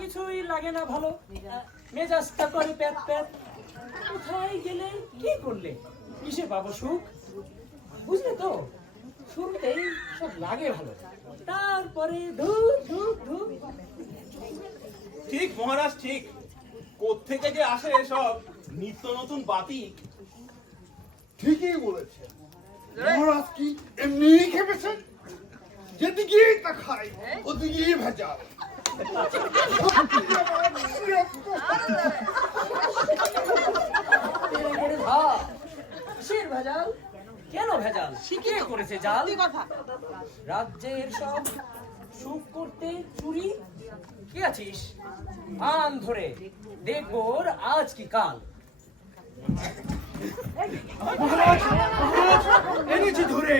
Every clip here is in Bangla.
কিছুই লাগে না ভালো, মেজাজটা করে প্যাত প্যাত। কোথায় গেলে, কি করলে, কিসে পাবো সুখ? বুঝলে তো, শুরুতেই সব লাগে ভালো, তারপরে ধূপ ধূপ ধূপ। ঠিক মহারাজ, ঠিক। কোত্থেকে যে আসে এসব নিত্য নতুন বাতি। ঠিকই বলেছেন মহারাজ। কি এমনি খেপেছেন? যেদিকেই তাকাই ওদিকেই ভেজাল। কিসের ভেজাল? কেন ভেজাল? কে করেছে জাল? রাজ্যের সব সুখ করতে চুরি। কি আছিস আন ধরে, দেখবো ওর আজ কি কাল। এনেছি ধরে,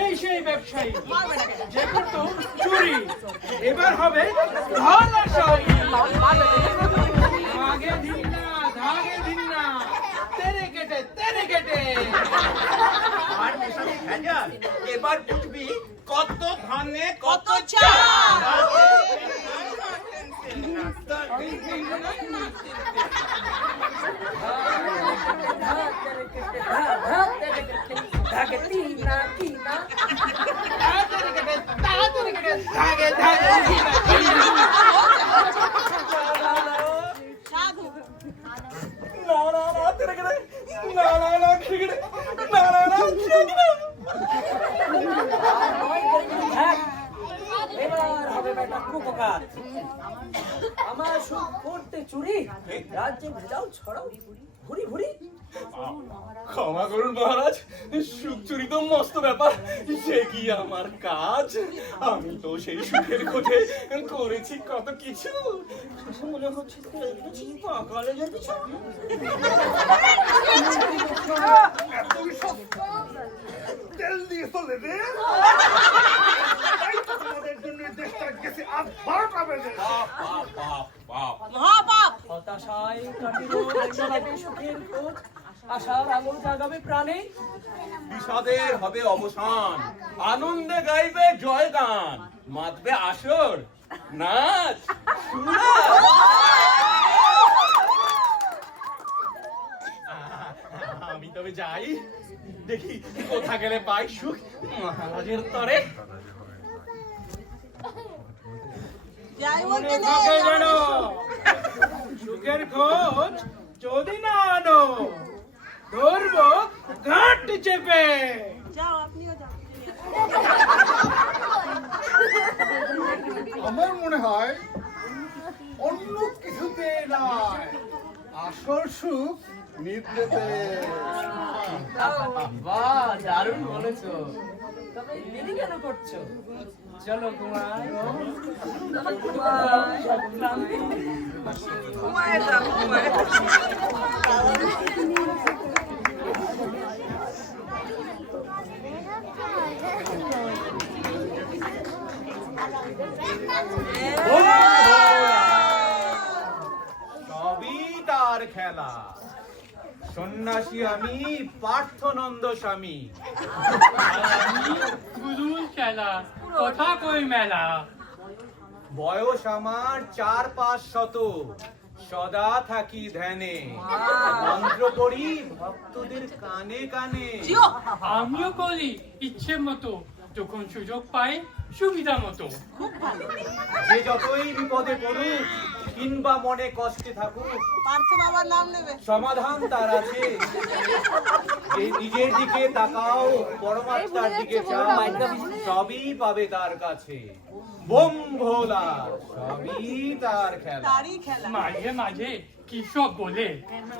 এই সেই ব্যবসায়ী যে করতো চুরি, এবার হবে ধলাশায়ী। আগে দিন না, ধাগে দিন না, তেরে কেটে তেরে কেটে। আর মেশাবি ভেজাল, এবার বুঝবি কত ধানে কত চাল। এবার হবে বেটা কুপকার। আমার সুখ করতে চুরি, রাজ্যে ভেজাল ছড়াও ভুরি ভুরি। ক্ষমা করুন মহারাজ, সুখ চুরি তো মস্ত ব্যাপার, সে কি আমার কাজ? আমি তো সেই সুখের খোঁজে করেছি কত কিছু। মনে হচ্ছে পাকালে যেতেছ। তেল দিয়ে চলে রে। তোমাদের জন্য দেশটা গেছে আজ 12টা বেজে। হতাশায় কাটিল একজনাবে সুখের খোঁজ, আশার আলো জাগাবে প্রাণে। বিষাদের হবে অবসান, আনন্দে গাইবে জয়গান, মাতবে আসর, নাচ আমি তবে যাই, দেখি কোথা গেলে পাই সুখ মহারাজের তরে। মনে থাকে যেন সুখের খোঁজ যদি না আনো, ধরবো ঘাট চেপে। আমার মনে হয় অন্য কিছুতে নয়, আসল সুখ নিদ্রাতে। বাহ, দারুণ বলেছো। তবে দেরি কেন করছো? চলো ঘুমাই। সব ক্লান্তি সবই তার খেলা। সন্ন্যাসী আমি, পার্থনন্দ স্বামী। গুরুর খেলা, কথা কই মেলা। বয়স আমার 4-5 সদা থাকি ধ্যানে, মন্ত্র করি ভক্তদের কানে কানে। আমিও করি ইচ্ছে মতো, যখন সুযোগ পাই সুবিধা মতো। যে যতই বিপদে পড়ুক কিংবা মনে কষ্টে থাকুক, পার্থ বাবার নাম নেবে, সমাধান তার আছে। যে নিজের দিকে তাকাও, পরমাত্মার দিকে চাও, সবই পাবে তার কাছে। বোম ভোলা, সবই তার খেলা। তারই খেলা। মাঝে মাঝে কি সব বলে,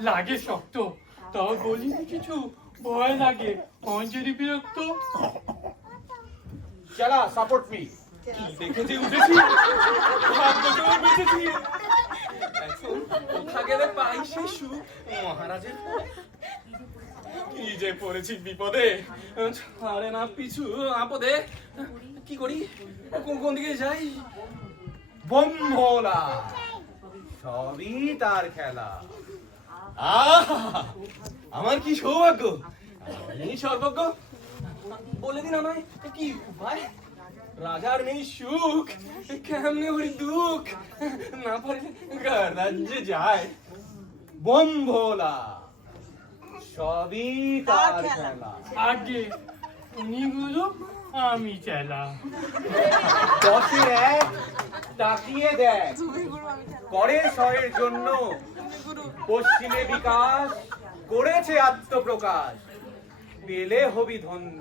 লাগে শক্ত, তাও বলি কিছু, ভয় লাগে, যদি বিরক্ত। চলা, সাপোর্ট মি। কি দেখে যে উঠেছি, ভাগ্যকেও বেঁচেছি। এখন কোথা গেলে পাই সে সুখ মহারাজের পরে? কি যে পড়েছি বিপদে, ছাড়ে না পিছু আপদে। কি করি, কোন দিকে যাই? বম্ভোলা, সবই তার খেলা। আহা! আমার কি সৌভাগ্য, আমি সর্বজ্ঞ। বলে দিন আমায় কি উপায়? রাজার নেই সুখ, কেমনে হরি দুঃখ, না পারে রাজ্যে যায়। বম্ভোলা, সবই তার খেলা। আগে উনি গুরু, আমি চেলা। দশে এক তাকিয়ে দেখ, করে স্বরের জন্য পশ্চিমে বিকাশ করেছে আত্মপ্রকাশ, পেলে হবি ধন্য।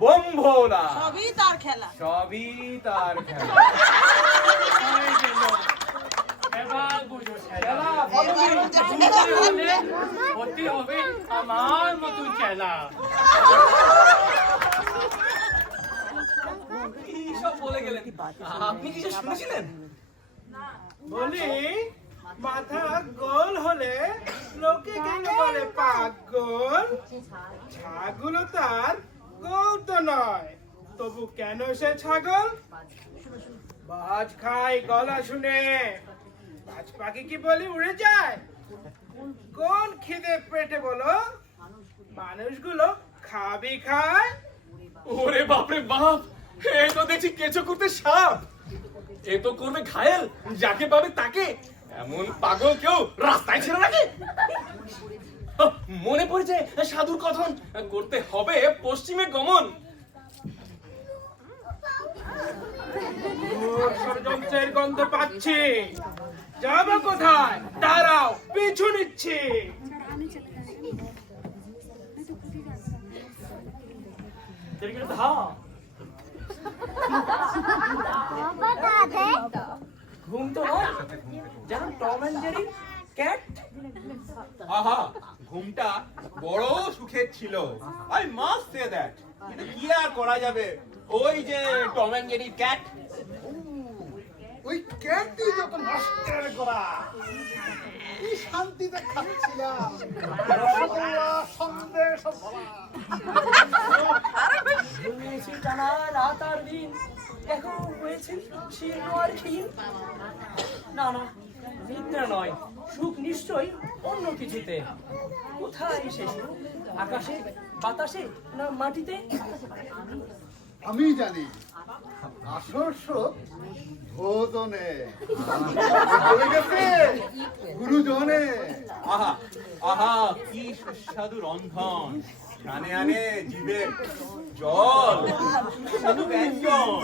বম্ভোলা, সবই তার খেলা। সবই তার খেলা। হয়ে গেল, এবার বুঝো চেলা। খেলা, হলে হতে হবে আমার মতো চেলা। কি সব বলে গেলেন? আপনি কি যে শুনেছিলেন? বলি মাথা গোল হলে লোকে কেন বলে পাগল? ছাগল তার গোল তো নয়, তবু কেন সে ছাগল? বাজ খাই গলা শুনে, বাজ পাখি কি বলি উড়ে যায়? কোন খিদে পেটে বলো মানুষগুলো খাবি খায়? ওরে বাপরে বাপ, এ তো দেখছি কেঁচো করতে সাপ। এ তো করবে ঘায়েল যাকে পাবে তাকে। এমন পাগল কেউ রাস্তায় ছেড়ে রাখে? মনে পড়েছে সাধুর কথন, করতে হবে পশ্চিমে গমন। ওর ষড়যন্ত্রের গন্ধ পাচ্ছি, যাবো কোথায়? দাঁড়াও, পিছু নিচ্ছি। ঘুম তো নয়, যেন টম অ্যান্ড জেরি ক্যাট। আহা, ঘুমটা বড় সুখের ছিল। I must say that. কিন্তু কি আর করা যাবে, ওই যে টম অ্যান্ড জেরি ক্যাট। ওই ক্যান্ডি যত নষ্টের করা, কি শান্তিতে খাচ্ছিলাম। রসগোল্লা, সন্দেশ, ভরা। ঘুমিয়েছি টানা রাত আর দিন, এখন হয়েছে শীর্ণ আর ক্ষীণ। না না, নিদ্রা নয়, সুখ নিশ্চয়ই অন্য কিছুতে। কোথায় সে সুখ? আকাশে, বাতাসে, না মাটিতে? আমি জানি আসর সুখ ভোজনে, হয়ে গেছে গুরুজনে। আহা আহা, কি সুস্বাদু রন্ধন, কানে আনে জিভে জল, সুস্বাদু ব্যঞ্জন।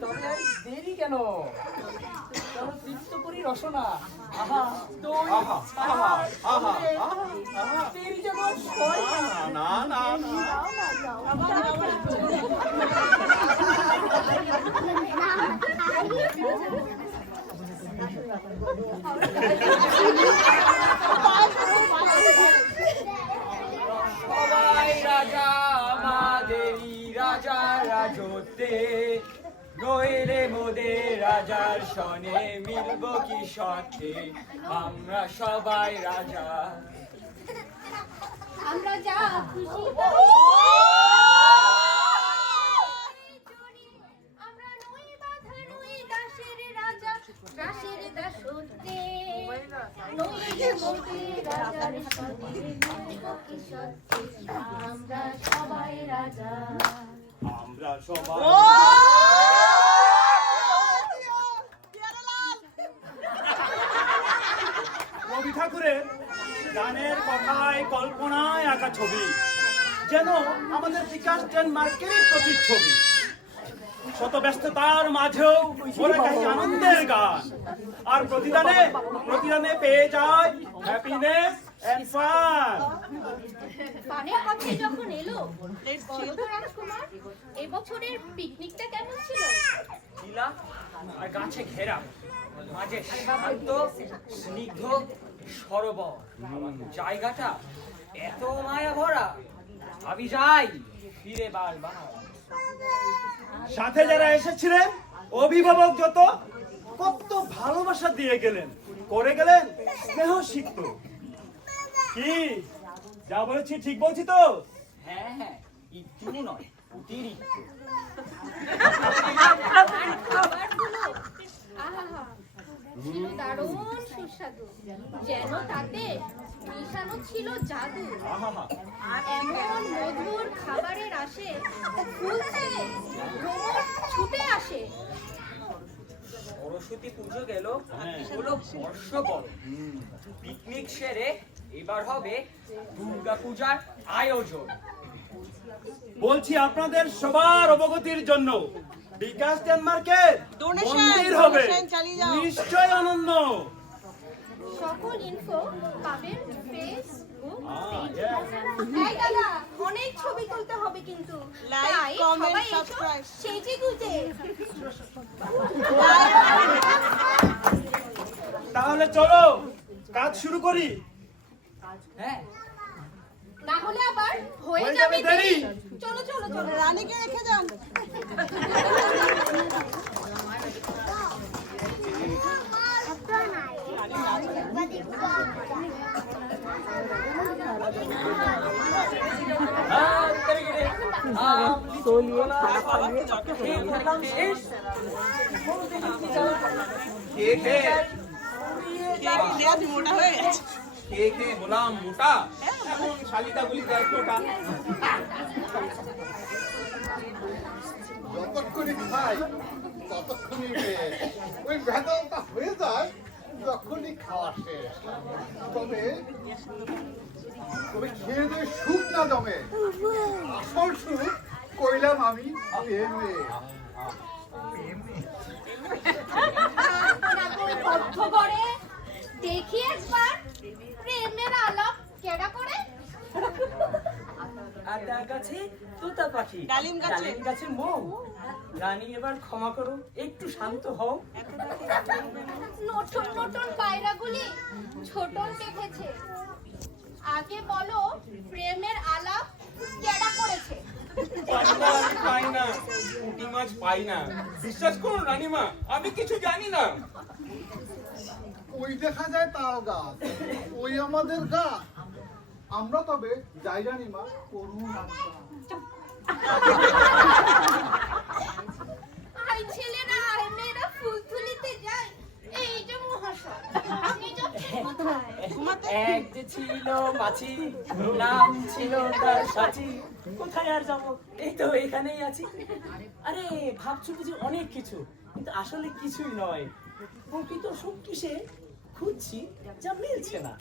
তবে আর দেরি কেন? চলো তৃপ্ত করি রসনা। আহা, দই, আহা, আহা, আহা, পাহাড়, আহা, আহা। দেরি যাবার সময় নেই। না না না, সবাই রাজা আমাদেরই রাজা রাজতে, নইলে মোদের রাজার সনে মিলব কি সত্যে? আমরা সবাই রাজা। আমরা যা খুশি আমরা নই বাধা নই দাসের রাজা, দাসের দাসত্বে নইলে মোদের রাজার সনে মিলব কি সত্যে? আমরা সবাই রাজা। আমরা সবাই রবি ঠাকুরের গানের কথায় কল্পনায় আঁকা ছবি, যেন আমাদের বিকাশ ডেনমার্কেরই প্রতিচ্ছবি। শত ব্যস্ততার মাঝেও মনে কাহি আনন্দের গান, আর প্রতিদানে পেয়ে যায় হ্যাপিনেস এন্ড ফান। পানের কথা যখন এলো, বলো তো রাজকুমার, এবছরের পিকনিকটা কেমন ছিল? টিলা আর গাছে ঘেরা, মাঝে শান্ত স্নিগ্ধ সরোবর। জায়গাটা এত মায়া ভরা, আমি যাই ফিরে বারবার। সাথে যারা এসেছিলেন অভিভাবক যত কত ভালোবাসা দিয়ে গেলেন, করে গেলেন স্নেহ সিক্ত। কি যা বলেছি ঠিক বলছি তো? হ্যাঁ হ্যাঁ, একটু নয়, অতিরিক্ত। খাবারগুলো আহা ছিল দারুণ সুস্বাদু, যেন তাতে মিশানো ছিল জাদু। এমন মধুর খাবারের আসে ফুলছে ভ্রমর ছুটে আসে। সরস্বতী পুজো গেল, হলো বর্ষ বড়। পিকনিক সেরে এবার হবে দুর্গা পূজার আয়োজন। বলছি আপনাদের সবার অবগতির জন্য বিকাশ ডেনমার্কের মন্দির হবে নিশ্চয় অনন্য। সকল ইনফো পাবেন ফেসবুক পেজে। yes. এই দাদা, অনেক ছবি তুলতে হবে কিন্তু। তাই সবাই এসো সেজে গুজে। তাহলে চলো কাজ শুরু করি। হ্যাঁ, না হলে আবার হয়ে হয়ে যাবে যাবে দেরি। দেরি। চলো চলো চলো, রানীকে রেখে যান। খেয়ে খেয়ে খেয়ে খেয়ে হলাম মোটা, এখন শালিটা গুলি দেয় মোটা। যতক্ষণই খাই ততক্ষণই বেশ। ওই ভেজালটা হয়ে যায় যখনই খাওয়া শেষ। তবে তবে খেয়ে দিয়ে সুখ না জমে, আসল সুখ কইলাম আমি প্রেমে। বদ্ধ করে দেখি একবার প্রেমের আলাপ কেডা করে। আদা গাছে তোতা পাখি, ডালিম গাছে মৌ। রানী এবার ক্ষমা করো, একটু শান্ত হও। নতুন নতুন পায়রাগুলি ছোট দেখেছে। আগে বলো প্রেমের আলাপ কেডা করেছে। পাই না, পুঁটি মাছ পাই না। বিশ্বাস করুন রানীমা, আমি কিছু জানি না। ওই দেখা যায় তাল গাছ, ওই আমাদের গাছ। আমরা তবে যাই জানি মা করুন আই ছেলেরা আই মেয়েরা ফুল তুলিতে যায়, এই যে মহাশয় আপনি যাচ্ছেন কোথায়? এক যে ছিল মাছি, নাম ছিল তার সাচি। কোথায় আর যাবো, এই তো এখানেই আছি। আরে ভাবছো বুঝি অনেক কিছু, কিন্তু আসলে কিছুই নয়। প্রকৃত সুখ কিসে খুঁজছি, যা মিলছে না।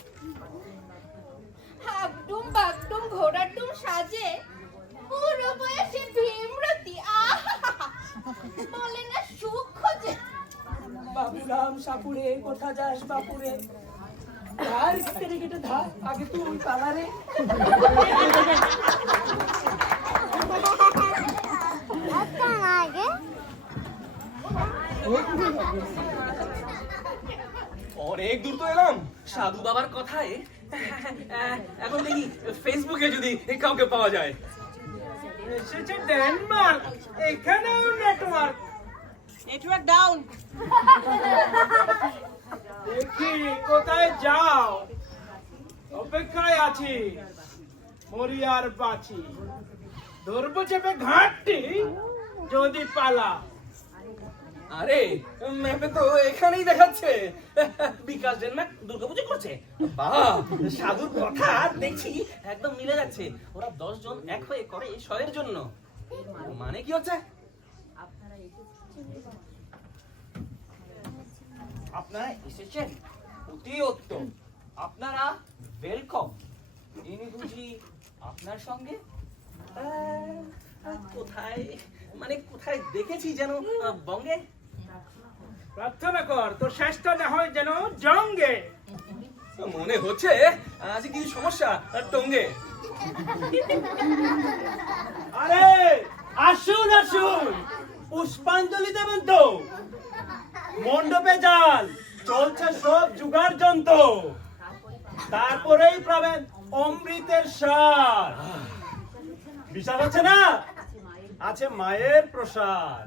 হাকডুম বাগডুম ঘোড়াডুম সাজে পুরো বয়সে ভীমরতি। বলে না সুখ খোঁজে। বাবুরাম সাপুরে, কোথা যাস বাপুরে? ধার কেটে কেটে ধার, আগে তুই পালারে। অনেক দূর তো এলাম সাধু বাবার কথায়। এখন দেখি ফেসবুকে যদি কাউকে পাওয়া যায়। এসেছে ডেনমার্ক, এখানেও নেটওয়ার্ক। ডাউন। দেখি কোথায় যাও, অপেক্ষায় আছি। মরি আর বাঁচি, ধরবো চেপে ঘাটটি যদি পালা। আরে ম্যাপে তো এখানেই দেখাচ্ছে বিকাশ ডেনমার্ক দুর্গাপুজো করছে। বাহ, সাধুর কথা দেখছি একদম মিলে যাচ্ছে। ওরা 10 জন এক হয়ে করে এই শয়ের জন্য। মানে কি হচ্ছে? আপনারা এসেছেন, অতি উত্তম। আপনারা ওয়েলকাম। ইনি বুঝি আপনার সঙ্গে? কোথায় মানে কোথায় দেখেছি যেন বঙ্গে। প্রার্থনা কর তোর শেষটা না হয় যেন জঙ্গে। মনে হচ্ছে আজ কিছু সমস্যা টঙ্গে। আরে আসুন আসুন, পুষ্পাঞ্জলি দেবেন তো? মণ্ডপে যান, চলছে সব জুগার যন্ত্র। তারপরেই পাবেন অমৃতের স্বাদ। বিশ্বাস হচ্ছে না? আছে মায়ের প্রসাদ।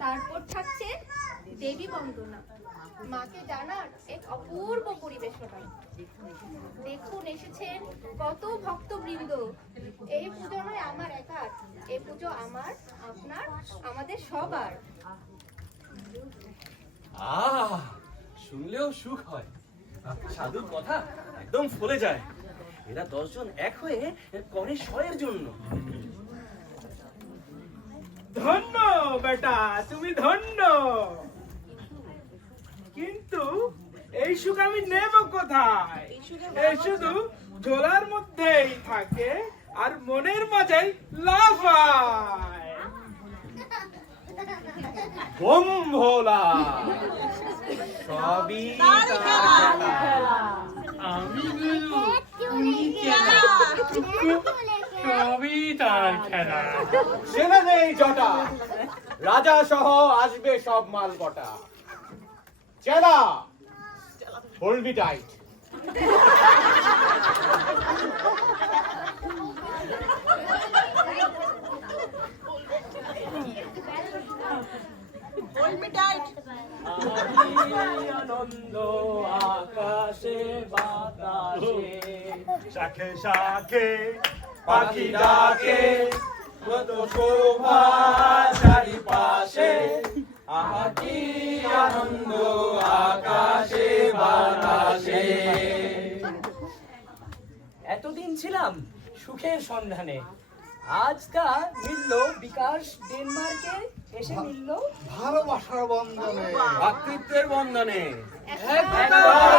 তারপর থাকছে দেবী বন্দনা, মাকে জানার এক অপূর্ব পরিবেশনা। দেখুন এসেছেন কত ভক্তবৃন্দ। এই পুজো নয় আমার একার, এই পুজো আমার, আপনার, আমাদের সবার। শুনলেও সুখ হয়। সাধুর কথা একদম ফলে যায়। এরা 10 জন এক হয়ে করে শয়ের জন্য। ধন্য বেটা, তুমি ধন্য। কিন্তু এই সুখ আমি নেব কোথায়? এই শুধু ঝোলার মধ্যেই থাকে আর মনের মাঝেই লাফায়। বোম ভোলা, সবই তার খেলা। আমি বলবো উনি খেলা, সবই তার খেলা। ছেলে নেই জটা, রাজা সহ আসবে সব মাল কটা। চেলা, hold me tight. Hold me tight. আনন্দ আকাশে বাতাসে, শাখে শাখে পাখি ডাকে, কত শোভা চারিপাশে। আহা কি আনন্দ আকাশে বাতাসে। এতদিন ছিলাম সুখের সন্ধানে, আজ তা মিলল বিকাশ ডেনমার্কে এসে মিলল ভালোবাসার বন্ধনে ভ্রাতৃত্বের বন্ধনে। একদম।